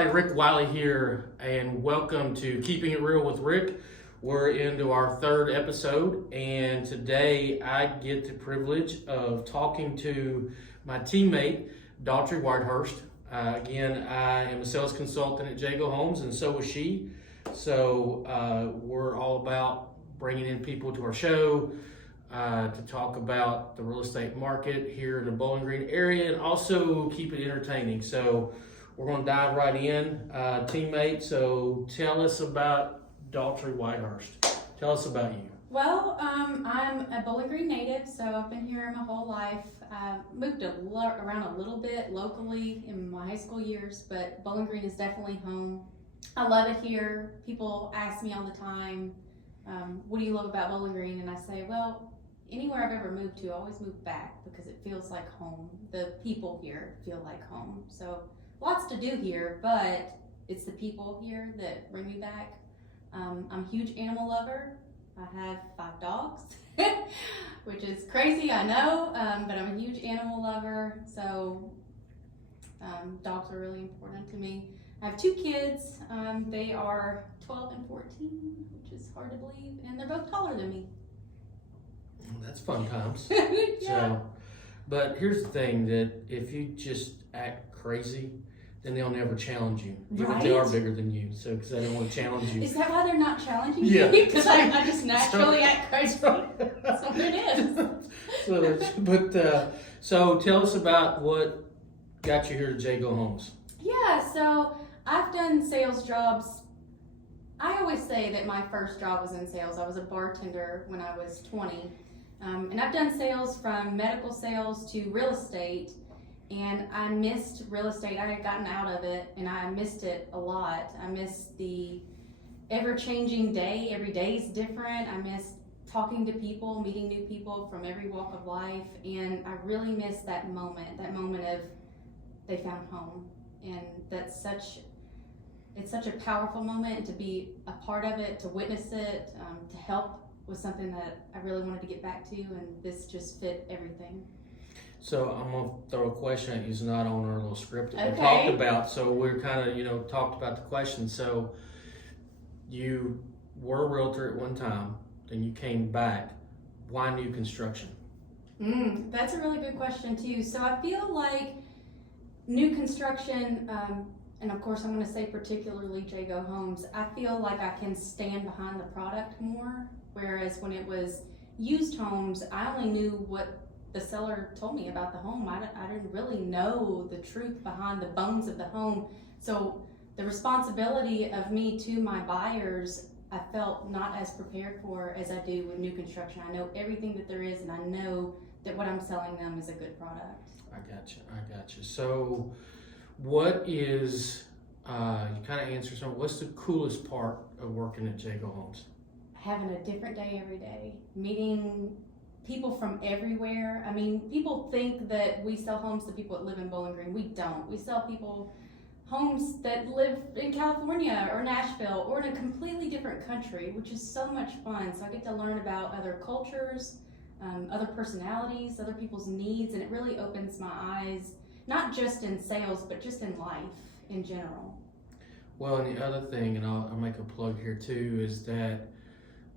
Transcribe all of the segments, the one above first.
everybody, Rick Wiley here, and welcome to Keeping It Real with Rick. We're into our third episode, and today I get the privilege of talking to my teammate, Daughtry Whitehurst. Again, I am a sales consultant at Jago Homes, and so is she. So we're all about bringing in people to our show to talk about the real estate market here in the Bowling Green area, and also keep it entertaining. So we're going to dive right in, teammate. So tell us about Daughtry Whitehurst. Tell us about you. Well, I'm a Bowling Green native, so I've been here my whole life. Moved around a little bit locally in my high school years, but Bowling Green is definitely home. I love it here. People ask me all the time, what do you love about Bowling Green? And I say, well, anywhere I've ever moved to, I always move back because it feels like home. The people here feel like home. So lots to do here, but it's the people here that bring me back. I'm a huge animal lover. I have 5 dogs, which is crazy, I know, but I'm a huge animal lover, so dogs are really important to me. I have 2 kids. They are 12 and 14, which is hard to believe, and they're both taller than me. That's fun times. Yeah. So, but here's the thing, that if you just act crazy, then they'll never challenge you, even if they are bigger than you. So, because they don't want to challenge you. Is that why they're not challenging Yeah. me? Because I just naturally act crazy. That's what it is. So tell us about what got you here to Jago Homes. Yeah, so I've done sales jobs. I always say that my first job was in sales. I was a bartender when I was 20. And I've done sales from medical sales to real estate. And I missed real estate. I had gotten out of it, and I missed it a lot. I missed the ever-changing day. Every day is different. I missed talking to people, meeting new people from every walk of life. And I really missed that moment of they found home. And it's such a powerful moment to be a part of it, to witness it, to help with something that I really wanted to get back to, and this just fit everything. So I'm going to throw a question at you. It's not on our little script that we Okay. talked about. So we're kind of, talked about the question. So you were a realtor at one time, then you came back. Why new construction? That's a really good question too. So I feel like new construction, and of course I'm going to say particularly Jago Homes, I feel like I can stand behind the product more. Whereas when it was used homes, I only knew what the seller told me about the home. I didn't really know the truth behind the bones of the home. So the responsibility of me to my buyers, I felt not as prepared for as I do with new construction. I know everything that there is, and I know that what I'm selling them is a good product. I got you. So what is, you kind of answered some, what's the coolest part of working at Jago Homes? Having a different day every day, meeting people from everywhere. I mean, people think that we sell homes to people that live in Bowling Green. We don't. We sell people homes that live in California or Nashville or in a completely different country, which is so much fun. So I get to learn about other cultures, other personalities, other people's needs, and it really opens my eyes, not just in sales, but just in life in general. Well, and the other thing, and I'll make a plug here too, is that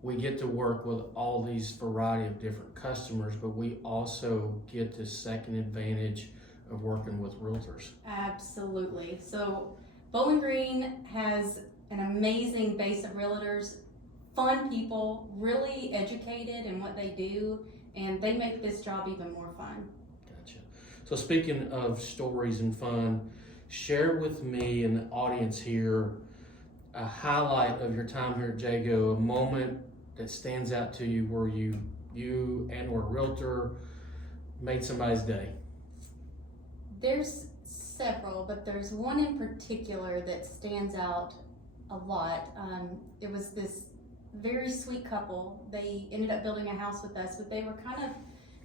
we get to work with all these variety of different customers, but we also get the second advantage of working with realtors. Absolutely. So Bowling Green has an amazing base of realtors, fun people, really educated in what they do, and they make this job even more fun. Gotcha. So speaking of stories and fun, share with me and the audience here a highlight of your time here at Jago, a moment that stands out to you where you and or a realtor made somebody's day. There's several, but there's one in particular that stands out a lot. It was this very sweet couple. They ended up building a house with us, but they were kind of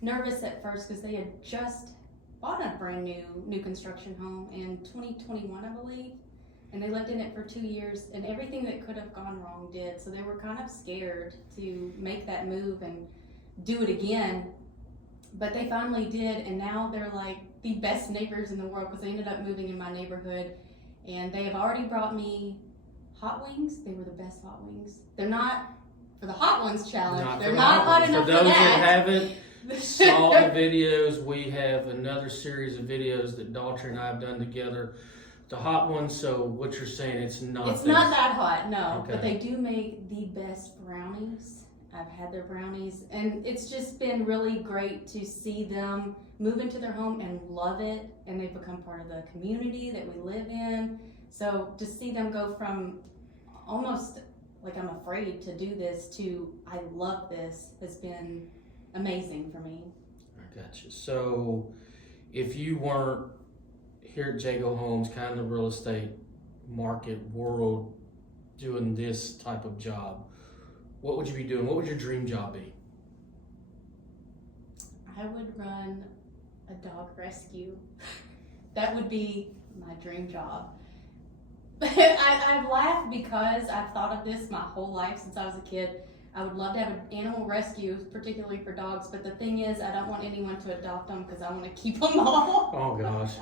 nervous at first because they had just bought a brand new construction home in 2021, I believe. And they lived in it for 2 years, and everything that could have gone wrong did. So they were kind of scared to make that move and do it again. But they finally did, and now they're like the best neighbors in the world because they ended up moving in my neighborhood. and they have already brought me hot wings. They were the best hot wings. They're not for the hot ones challenge. They're not hot enough for those that haven't saw that. the videos, we have another series of videos that Daughtry and I have done together. The hot ones, so what you're saying, it's not that hot, no. Okay. But they do make the best brownies. I've had their brownies, and it's just been really great to see them move into their home and love it, and they've become part of the community that we live in. So to see them go from almost like I'm afraid to do this to I love this has been amazing for me. I got you. So if you weren't here at Jago Homes, kind of the real estate market world, doing this type of job, what would you be doing? What would your dream job be? I would run a dog rescue. That would be my dream job. I've laughed because I've thought of this my whole life since I was a kid. I would love to have an animal rescue, particularly for dogs, but the thing is, I don't want anyone to adopt them because I want to keep them all. Oh gosh.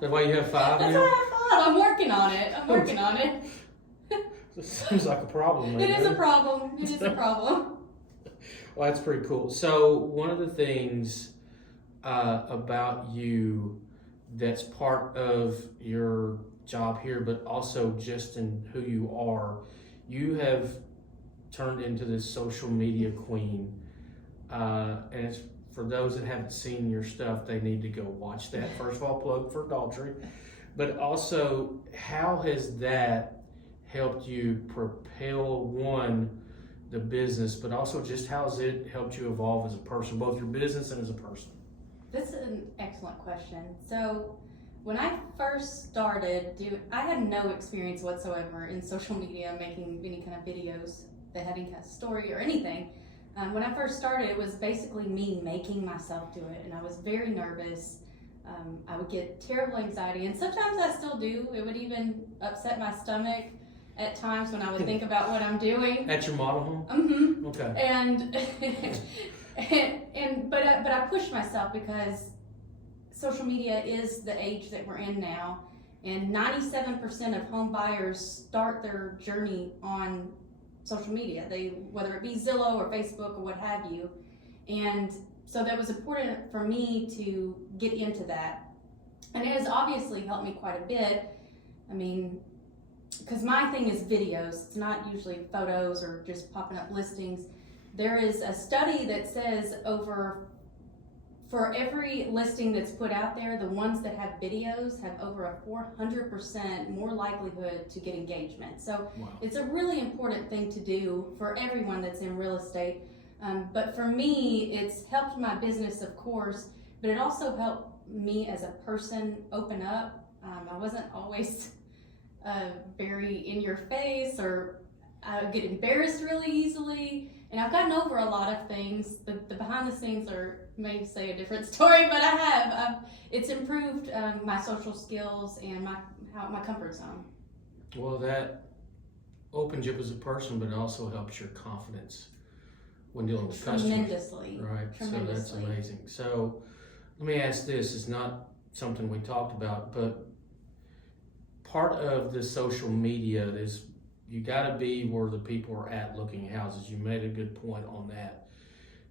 That's why you have 5 That's now? what I thought. I'm working on it. It seems like a problem. It is a problem. Well, that's pretty cool. So one of the things about you that's part of your job here, but also just in who you are, you have turned into this social media queen. And it's for those that haven't seen your stuff, they need to go watch that. First of all, plug for Daughtry. But also, how has that helped you propel, one, the business, but also just how has it helped you evolve as a person, both your business and as a person? This is an excellent question. So when I first started, I had no experience whatsoever in social media, making any kind of videos that had any kind of story or anything. When I first started, it was basically me making myself do it, and I was very nervous. I would get terrible anxiety, and sometimes I still do. It would even upset my stomach at times when I would think about what I'm doing. At your model home? Mm-hmm. Okay. But I pushed myself because social media is the age that we're in now, and 97% of home buyers start their journey on social media. Whether it be Zillow or Facebook or what have you, and so that was important for me to get into that, and it has obviously helped me quite a bit. I mean, because my thing is videos, it's not usually photos or just popping up listings. There is a study that says for every listing that's put out there, the ones that have videos have over a 400% more likelihood to get engagement. So Wow. It's a really important thing to do for everyone that's in real estate. But for me, it's helped my business, of course, but it also helped me as a person open up. I wasn't always very in your face, or I get embarrassed really easily. And I've gotten over a lot of things. The behind the scenes may say a different story, but I have. It's improved my social skills and my comfort zone. Well, that opens you up as a person, but it also helps your confidence when dealing with customers. Tremendously. Right, Tremendously. so that's amazing. So let me ask this, it's not something we talked about, but part of the social media is you got to be where the people are at looking at houses. You made a good point on that.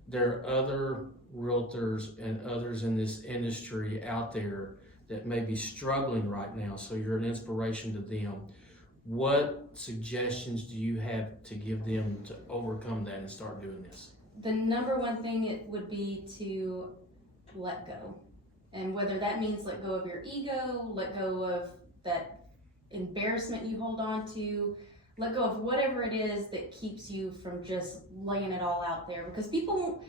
There are other realtors and others in this industry out there that may be struggling right now, so you're an inspiration to them. What suggestions do you have to give them to overcome that and start doing this? The number one thing it would be to let go. And whether that means let go of your ego, let go of that embarrassment you hold on to, let go of whatever it is that keeps you from just laying it all out there. Because people,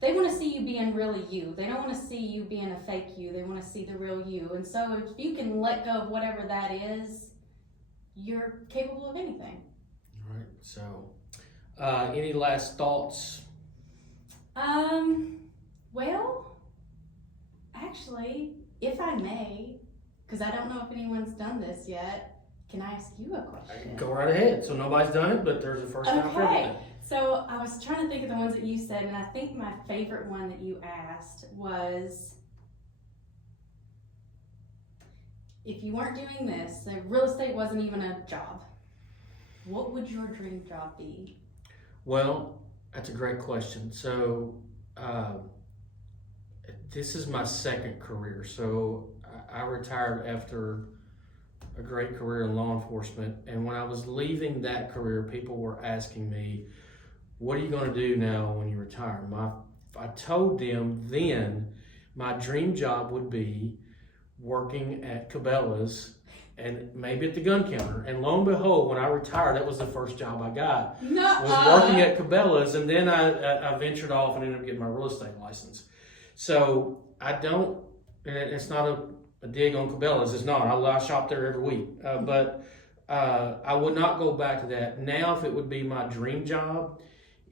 they want to see you being really you. They don't want to see you being a fake you. They want to see the real you. And so if you can let go of whatever that is, you're capable of anything. All right, so any last thoughts? Well, actually, if I may, because I don't know if anyone's done this yet, can I ask you a question? Go right ahead. So nobody's done it, but there's a first time for Okay. everything. So I was trying to think of the ones that you said, and I think my favorite one that you asked was, if you weren't doing this, so real estate wasn't even a job, what would your dream job be? Well, that's a great question. So, this is my second career. So, I retired after a great career in law enforcement. And when I was leaving that career, people were asking me, what are you going to do now when you retire? I told them then my dream job would be working at Cabela's and maybe at the gun counter. And lo and behold, when I retired, that was the first job I got. Was working at Cabela's, and then I ventured off and ended up getting my real estate license. So I don't, and it's not a dig on Cabela's, it's not. I shop there every week. But I would not go back to that. Now, if it would be my dream job,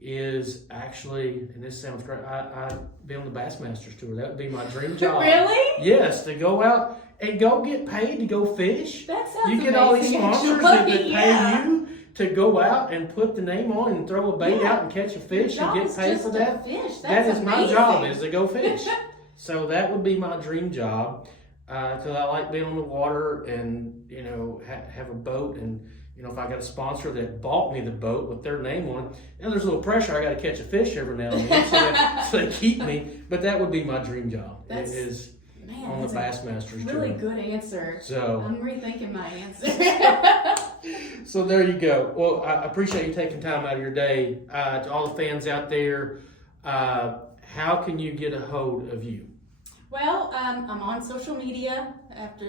is actually, and this sounds great, I'd be on the Bassmasters tour. That would be my dream job. Really? Yes, to go out and go get paid to go fish. That sounds You get amazing, all these sponsors that pay yeah. you to go out and put the name on and throw a bait out and catch a fish and get paid for that. That is my job, is to go fish. So that would be my dream job, because I like being on the water and, you know, have a boat. And, you know, if I got a sponsor that bought me the boat with their name on it, and there's a little pressure, I got to catch a fish every now and then, so they keep me. But that would be my dream job. That's, it is man, on the Bassmasters tour. Really good answer. So I'm rethinking my answer. So there you go. Well, I appreciate you taking time out of your day. To all the fans out there, how can you get a hold of you? Well, I'm on social media.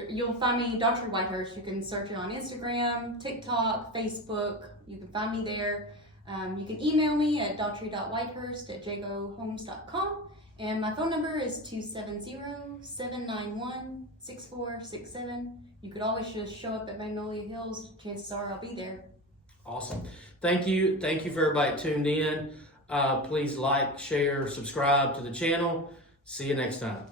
You'll find me, Daughtry Whitehurst. You can search it on Instagram, TikTok, Facebook. You can find me there. You can email me at daughtry.whitehurst@jagohomes.com. And my phone number is 270-791-6467. You could always just show up at Magnolia Hills. Chances are I'll be there. Awesome. Thank you. Thank you for everybody tuned in. Please like, share, subscribe to the channel. See you next time.